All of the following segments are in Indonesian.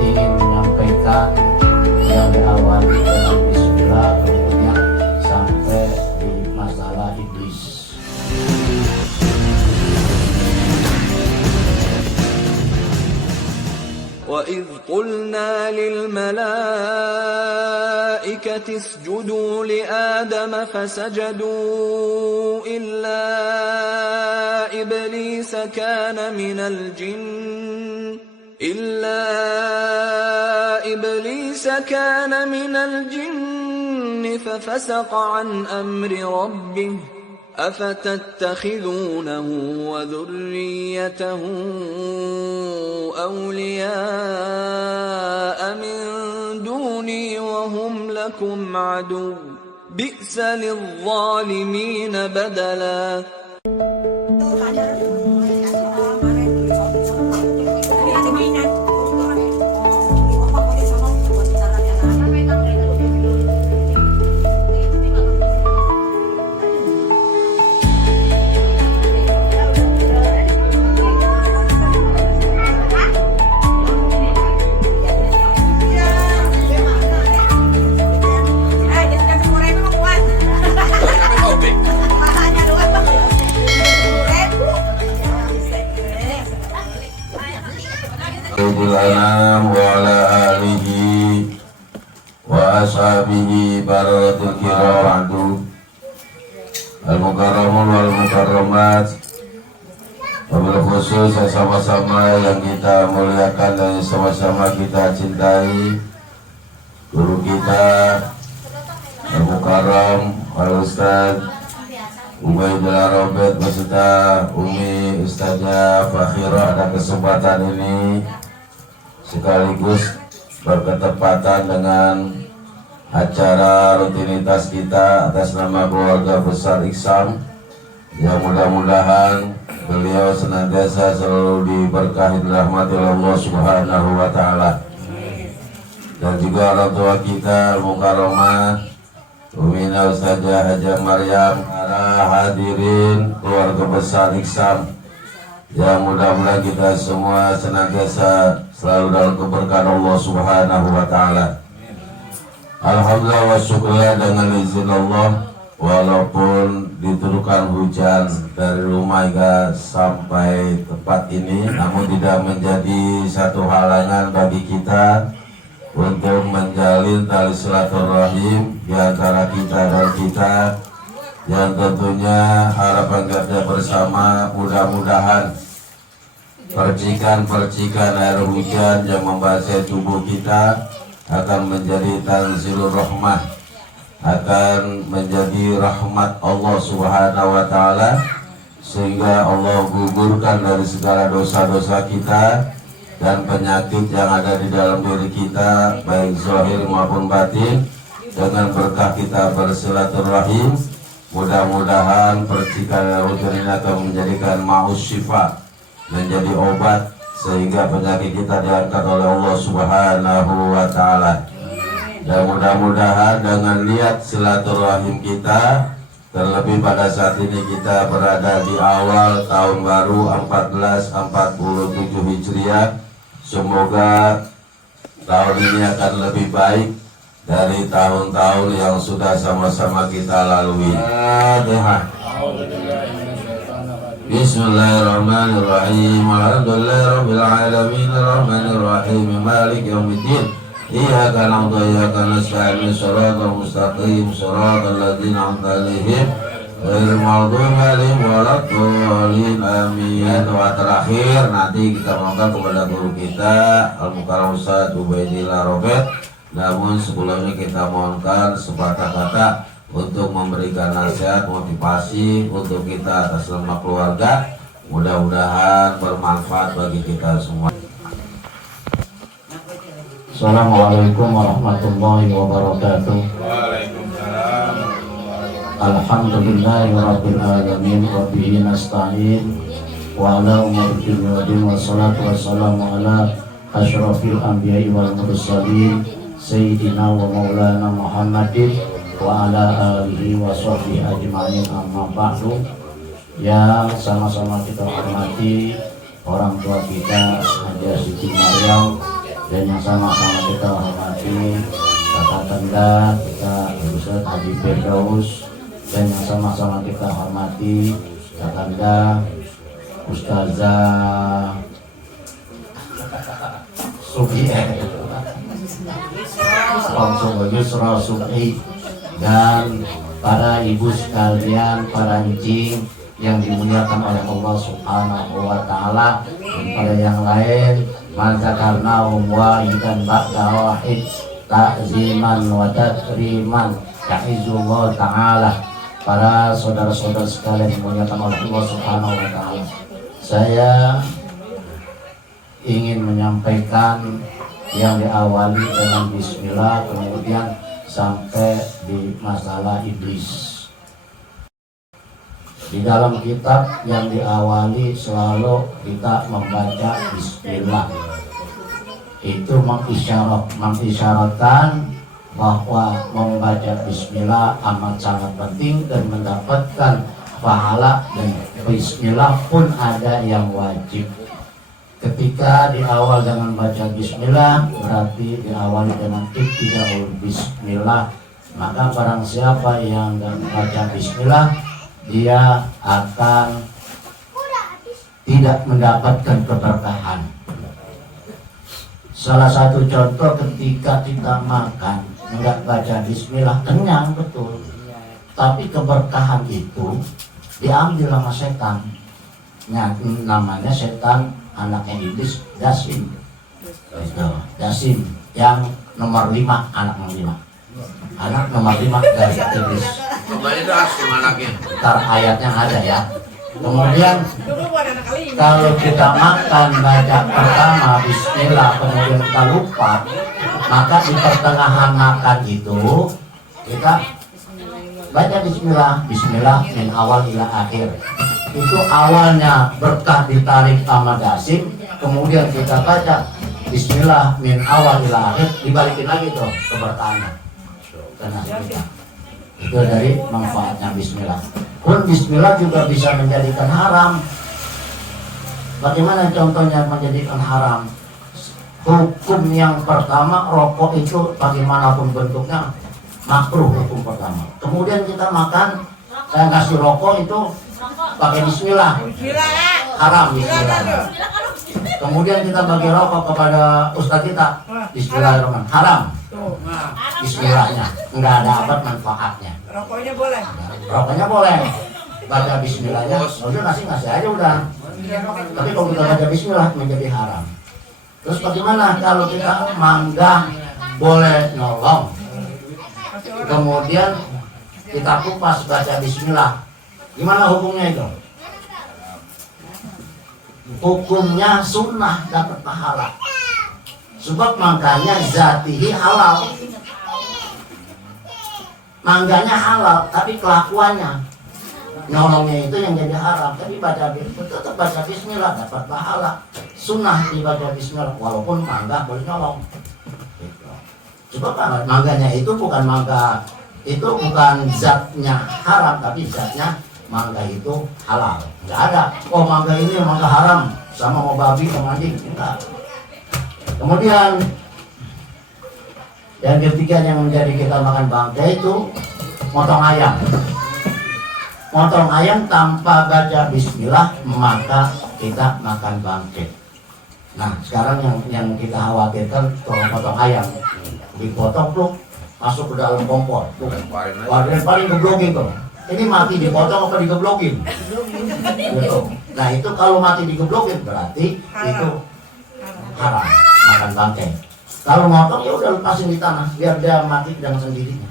ingin menyampaikan yang awal dengan bismillah, kemudian sampai di masalah iblis. وَإِذْ قُلْنَا لِلْمَلَائِكَةِ اسْجُدُوا لِآدَمَ فَسَجَدُوا إِلَّا إِبْلِيسَ كَانَ مِنَ الْجِنِّ فَفَسَقَ عَنْ أَمْرِ رَبِّهِ أَفَتَتَّخِذُونَهُ وَذُرِّيَّتَهُ أَوْلِيَاءَ مِن دُونِي وَهُمْ لَكُمْ عَدُوٌّ بِئْسَ لِلظَّالِمِينَ بَدَلًا. Anam wa ala alihi wa ashabihi barakatul kiram al-mukarramun wal mukarramat, wabil khusus yang sama-sama yang kita muliakan dan sama-sama kita cintai guru kita al-mukarram al-ustaz Ubaidillah Robert beserta Umi Ustazah Fakhira ada kesempatan ini sekaligus berketepatan dengan acara rutinitas kita atas nama keluarga besar Iksam, yang mudah-mudahan beliau senantiasa selalu diberkahi rahmati Allah Subhanahu wa Ta'ala, dan juga orang tua kita Al-Mukarramah Umina Ustazah Hajah Maryam, para hadirin keluarga besar Iksam, yang mudah-mudahan kita semua senantiasa selalu dalam keberkahan Allah Subhanahu wa Ta'ala. Alhamdulillah wa syukurlah, dengan izin Allah, walaupun diturunkan hujan dari rumah hingga sampai tempat ini, namun tidak menjadi satu halangan bagi kita untuk menjalin tali silaturahim di antara kita dan kita, yang tentunya harapan kita bersama mudah-mudahan percikan-percikan air hujan yang membasahi tubuh kita akan menjadi tanzilur rahmah, akan menjadi rahmat Allah Subhanahu wa Ta'ala, sehingga Allah gugurkan dari segala dosa-dosa kita dan penyakit yang ada di dalam diri kita, baik zahir maupun batin. Dengan berkah kita bersilaturahim, mudah-mudahan percikan air hujan ini akan menjadikan ma'us syifa, menjadi obat, sehingga penyakit kita diangkat oleh Allah Subhanahu wa Ta'ala. Dan mudah-mudahan dengan niat silaturahim kita, terlebih pada saat ini kita berada di awal tahun baru 1447 Hijriah, semoga tahun ini akan lebih baik dari tahun-tahun yang sudah sama-sama kita lalui. Bismillahirrahmanirrahim. Alhamdulillahirabbil alamin, arrahmanirrahim, maliki yaumiddin. Iyyaka na'budu wa iyyaka nasta'in, shiratal mustaqim, shiratal ladzina an'amta 'alaihim ghairil maghdubi 'alaihim waladdallin. Amin. Doa terakhir nanti kita mohonkan kepada guru kita Al-Mukarram Ustaz Ubaidillah Robert. Namun sebelumnya kita mohonkan sepatah kata untuk memberikan nasihat motivasi untuk kita atas nama keluarga, mudah-mudahan bermanfaat bagi kita semua. Assalamualaikum warahmatullahi wabarakatuh. Waalaikumsalam. Alhamdulillahirabbil alamin wa bihi nasta'in wa ala umuri din wassalatu wassalamu ala asyrafil anbiya'i wal mursalin sayyidina wa maulana Muhammadin wa ala alihi wa sahbihi ajma'in, amma ba'du. Yang sama-sama kita hormati orang tua kita Haja Siti Maryam, dan yang sama-sama kita hormati kakak tengah kita Ustaz Haji Firdaus, dan yang sama-sama kita hormati kakak tengah Ustazah Subi Yusra Subi, dan para ibu sekalian, para encing yang dimuliakan oleh Allah Subhanahu wa Ta'ala, dan pada yang lain manzakarnahum wahidan ba'da wahid ta'ziman wa takriman ya'izullah ta'ala. Para saudara-saudara sekalian dimuliakan oleh Allah Subhanahu wa Ta'ala, saya ingin menyampaikan yang diawali dengan bismillah, kemudian sampai di masalah iblis. Di dalam kitab yang diawali selalu kita membaca bismillah. Itu mengisyaratkan bahwa membaca bismillah amat sangat penting dan mendapatkan pahala, dan bismillah pun ada yang wajib. Ketika di awal dengan baca bismillah, berarti diawali dengan ibtidaul bismillah. Maka barang siapa yang membaca bismillah, dia akan tidak mendapatkan keberkahan. Salah satu contoh ketika kita makan enggak baca bismillah, kenyang betul, tapi keberkahan itu diambil sama setan. Namanya setan anaknya iblis, Dasim. Dasim yang nomor 5, anak nomor 5. Anak nomor 5 dari iblis. Kembali Dasim anaknya. Ntar ayatnya ada ya. Kemudian kalau kita makan baca pertama bismillah, kemudian kita lupa, maka di pertengahan makan itu kita baca bismillah, bismillah min awal ila akhir. Itu awalnya berkah ditarik sama Dasim, kemudian kita baca bismillah min awal ila akhir, dibalikin lagi tuh keberkahannya. Karena kita itu dari manfaatnya bismillah. Pun bismillah juga bisa menjadikan haram. Bagaimana contohnya menjadikan haram? Hukum yang pertama, rokok itu bagaimanapun bentuknya makruh, hukum pertama. Kemudian kita makan, saya kasih rokok itu pakai bismillah, haram bismillah. Kemudian kita bagi rokok kepada ustaz kita, bismillahirrahmanirrahim, haram. Bismillahnya nggak ada apa manfaatnya. Rokoknya boleh. Rokoknya boleh. Baca bismillahnya, udah ngasih aja udah. Tapi kalau kita baca bismillah menjadi haram. Terus bagaimana kalau kita mangga boleh nyolong, kemudian kita kupas baca bismillah, gimana hukumnya itu? Hukumnya sunnah, dapat pahala. Sebab mangganya zatihi halal. Mangganya halal, tapi kelakuannya, nyolongnya itu yang jadi haram. Tapi tetap baca bismillah, dapat pahala. Sunnah dibaca bismillah, walaupun mangga boleh nyolong. Sebab mangganya itu bukan mangga, itu bukan zatnya haram, tapi zatnya mangga itu halal. Nggak ada, oh mangga ini mangga haram, sama mau babi sama anjing, enggak. Kemudian yang ketiga yang menjadi kita makan bangkai itu motong ayam. Motong ayam tanpa baca bismillah, maka kita makan bangkai. Nah sekarang yang kita khawatirkan kalau potong ayam, dipotong tuh masuk ke dalam kompor. Wadah paling geblokin tuh. Ini mati dipotong apa digeblokin? Gitu. Nah itu kalau mati digeblokin berarti itu haram, makan bangkai. Kalau motong ya udah lepasin di tanah biar dia mati dengan sendirinya.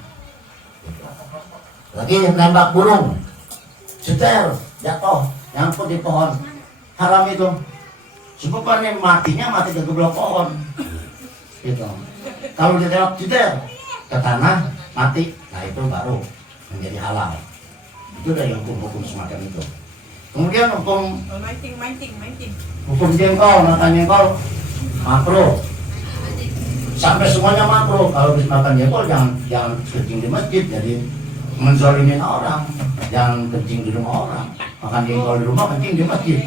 Lagi nembak burung, seter jatuh, nyangkut di pohon, haram itu. Sebab ini matinya mati ke geblok pohon. Gitu. Kalau ditembak seter ke tanah mati, nah itu baru menjadi halal. Itu dari hukum-hukum semacam itu. Kemudian hukum Mancing. hukum jengkol, makan jengkol makro. Sampai semuanya makro. Kalau habis makan jengkol jangan kencing di masjid, jadi menzalimin orang. Jangan kencing di rumah orang. Makan jengkol di rumah, kencing di masjid.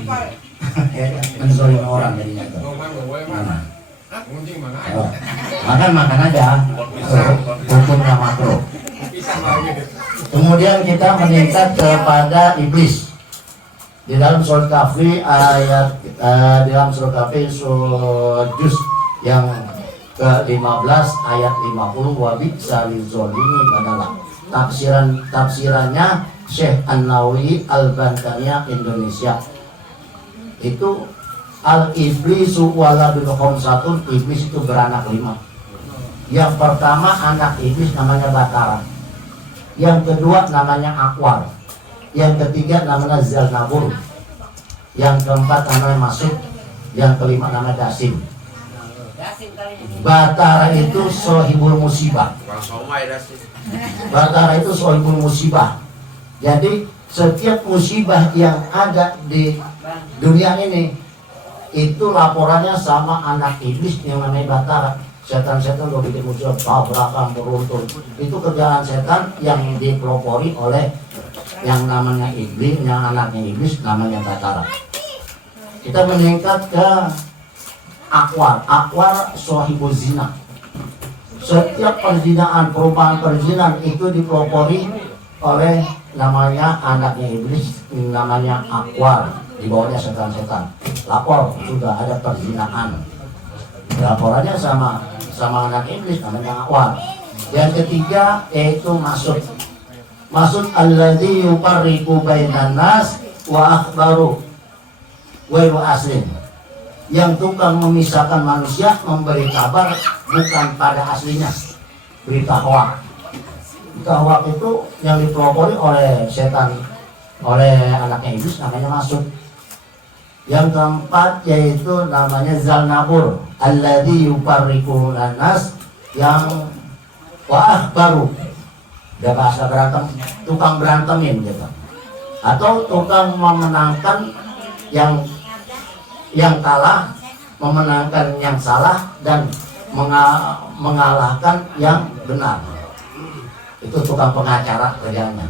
Menzalimin orang jadinya. Mana? Makan aja. Hukumnya makro. Kemudian kita meningkat kepada iblis. Di dalam surat Kahfi ayat di dalam surat Kahfi juz yang ke-15 ayat 50 wa bi'sa lizalimin adalah tafsirannya Syekh An-Nawawi Al-Bantaniyah Indonesia. Itu al-iblisu waladul khamsatun, iblis itu beranak 5. Yang pertama anak iblis namanya Batara. Yang kedua namanya Akwar. Yang ketiga namanya Zalnabur. Yang keempat namanya Masuk. Yang kelima namanya Dasim. Batara itu sohibul musibah. Batara itu sohibul musibah. Jadi setiap musibah yang ada di dunia ini itu laporannya sama anak iblis yang namanya Batara. Setan-setan lo bikin musibah, tabrakan, beruntun. Itu kerjaan setan yang dipelopori oleh yang namanya iblis, yang anaknya iblis namanya Batara. Kita meningkat ke Akwar. Akwar sohibul zina. Setiap perzinaan, perubahan perzinahan itu dipelopori oleh namanya anaknya iblis, namanya Akwar. Di bawahnya setan-setan. Lapor sudah ada perzinaan. Laporannya sama anak iblis namanya Akwar. Yang ketiga yaitu Masuk. Masuk alladzi yufarriqu bainan nas wa akhbaru wa aslin. Yang tukang memisahkan manusia, memberi kabar bukan pada aslinya. Berita hoak. Berita hoak itu yang dipelopori oleh setan, oleh anaknya iblis namanya Masuk. Yang keempat yaitu namanya Zalnabur, alladzi yufarriqu nas, yang wah baru. Udah bahasa berantem, tukang berantemin gitu. Atau tukang memenangkan yang kalah, memenangkan yang salah, dan mengalahkan yang benar. Itu tukang pengacara kerjanya.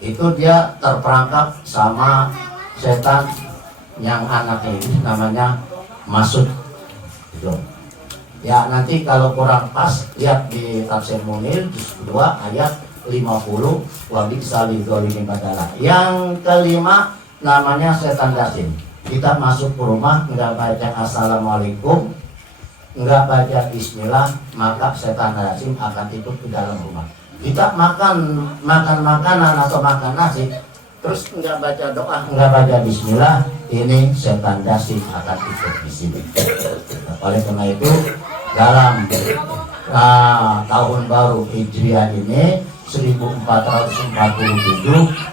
Itu dia terperangkap sama setan yang anaknya ini namanya Masuk. Gitu. Ya nanti kalau kurang pas lihat di Tafsir Munir juz 2 ayat 50 wa bi'sa lidzalimin badala. Yang kelima namanya setan dasim. Kita masuk ke rumah enggak baca assalamualaikum, enggak baca bismillah, maka setan dasim akan ikut ke dalam rumah. Kita makan makanan atau makan nasi terus enggak baca doa, enggak baca bismillah, ini setan dasim akan ikut di sini. Oleh karena itu dalam tahun baru Hijriah ini 1447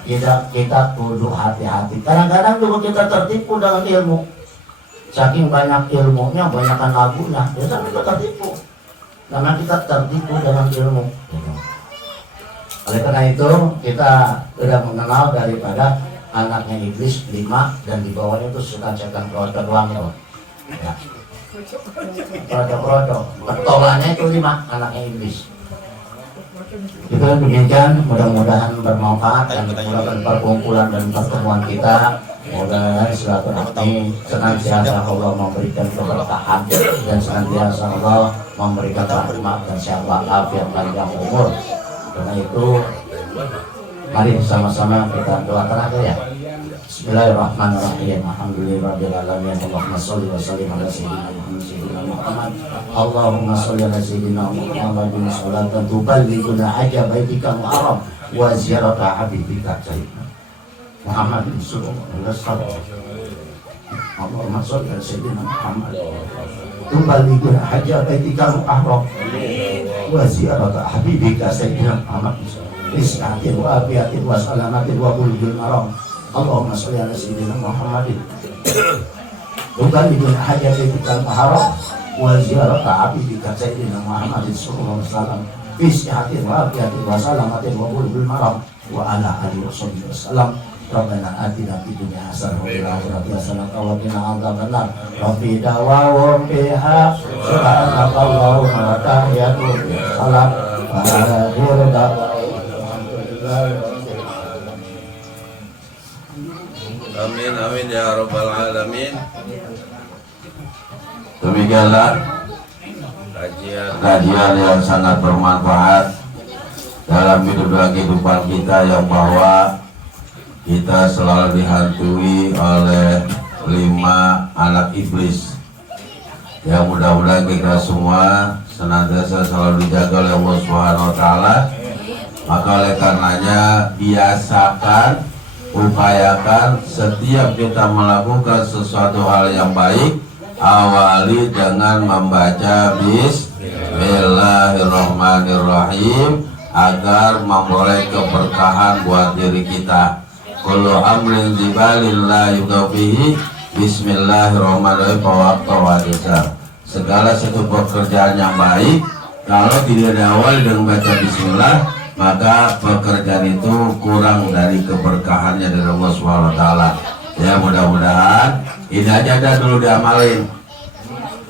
kita kudu hati-hati. Kadang-kadang juga kita tertipu dengan ilmu. Saking banyak ilmunya, banyakkan lagunya, kita tertipu. Karena kita tertipu dengan ilmu. Oleh karena itu kita sudah mengenal daripada anaknya iblis 5 dan di bawahnya itu setan-setan keluarga doang itu. Ya. Produk-produk petolannya itu 5 anaknya iblis. Itu demikian, mudah-mudahan bermanfaat dan mudah-mudahan perkumpulan dan pertemuan kita, mudah-mudahan silaturahmi senantiasa Allah memberikan keberkahan dan senantiasa Allah memberikan rahmat dan sehat walafiat panjang umur. Karena itu mari sama-sama kita doa terakhir ya. Bismillahirrahmanirrahim. Alhamdulillahirabbil alamin. Allahumma shalli wa sallim ala sayyidina Muhammad. Allahumma shalli ala sayyidina Muhammadin sholatan tuballighuna hajja baitika muharram wa ziyarata habibika sayyidina Muhammadin sallallahu alaihi wasallam. Allahumma shalli ala sayyidina Muhammad tuballighuna hajja baitika muharram wa ziyarata habibika sayyidina Muhammad bis'atin wa afiatin wa salamatin wa bulghul maram. Allahumma sholli ala sayyidina Muhammadin tuballighuna hajja baitika muharram wa ziyarata habibika sayyidina Muhammadin sallallahu alaihi wasallam bis'atin wa afiatin wa salamatin wa bulghul maram wa ala alihi wasallam. Rabbana atina fid dunya hasanah wa fil akhirati hasanah wa qina adzabannar. Rabbi da'wahum fiha subhanakallahumma wa tahiyyatuhum salam wa akhiru da'wahum alhamdulillahi rabbil alamin. Amin amin ya rabbal alamin. Demikianlah kajian yang sangat bermanfaat dalam kehidupan kita, yang bahwa kita selalu dihantui oleh 5 anak iblis. Ya, mudah-mudahan kita semua senantiasa selalu dijaga oleh Allah Subhanahu wa taala. Maka oleh karenanya biasakan, upayakan setiap kita melakukan sesuatu hal yang baik, awali dengan membaca Bismillahirrahmanirrahim agar memperoleh keberkahan buat diri kita. Kullu amrin zibalin la yudafihi Bismillahirrahmanirrahim fawaqqawadisa. Segala satu pekerjaan yang baik kalau tidak diawali dengan baca Bismillah, maka pekerjaan itu kurang dari keberkahannya dari Allah Subhanahu wa taala. Ya, mudah-mudahan ini aja dah dulu diamalin.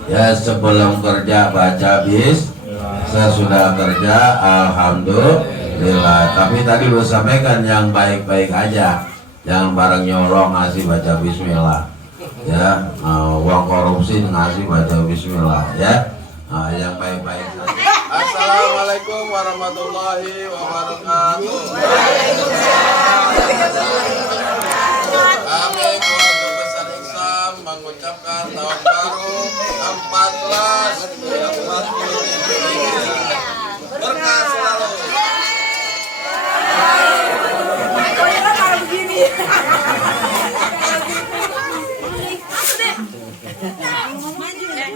Ya, sebelum kerja baca sesudah kerja alhamdulillah. Tapi tadi lu sampaikan yang baik-baik aja, jangan bareng nyolong ngasih baca bismillah. Ya, uang korupsi ngasih baca bismillah ya. Yang baik-baik saja. Assalamualaikum warahmatullahi wabarakatuh. Kami keluarga besar Islam mengucapkan tahun baru 1443 berkah selalu. Maju deh.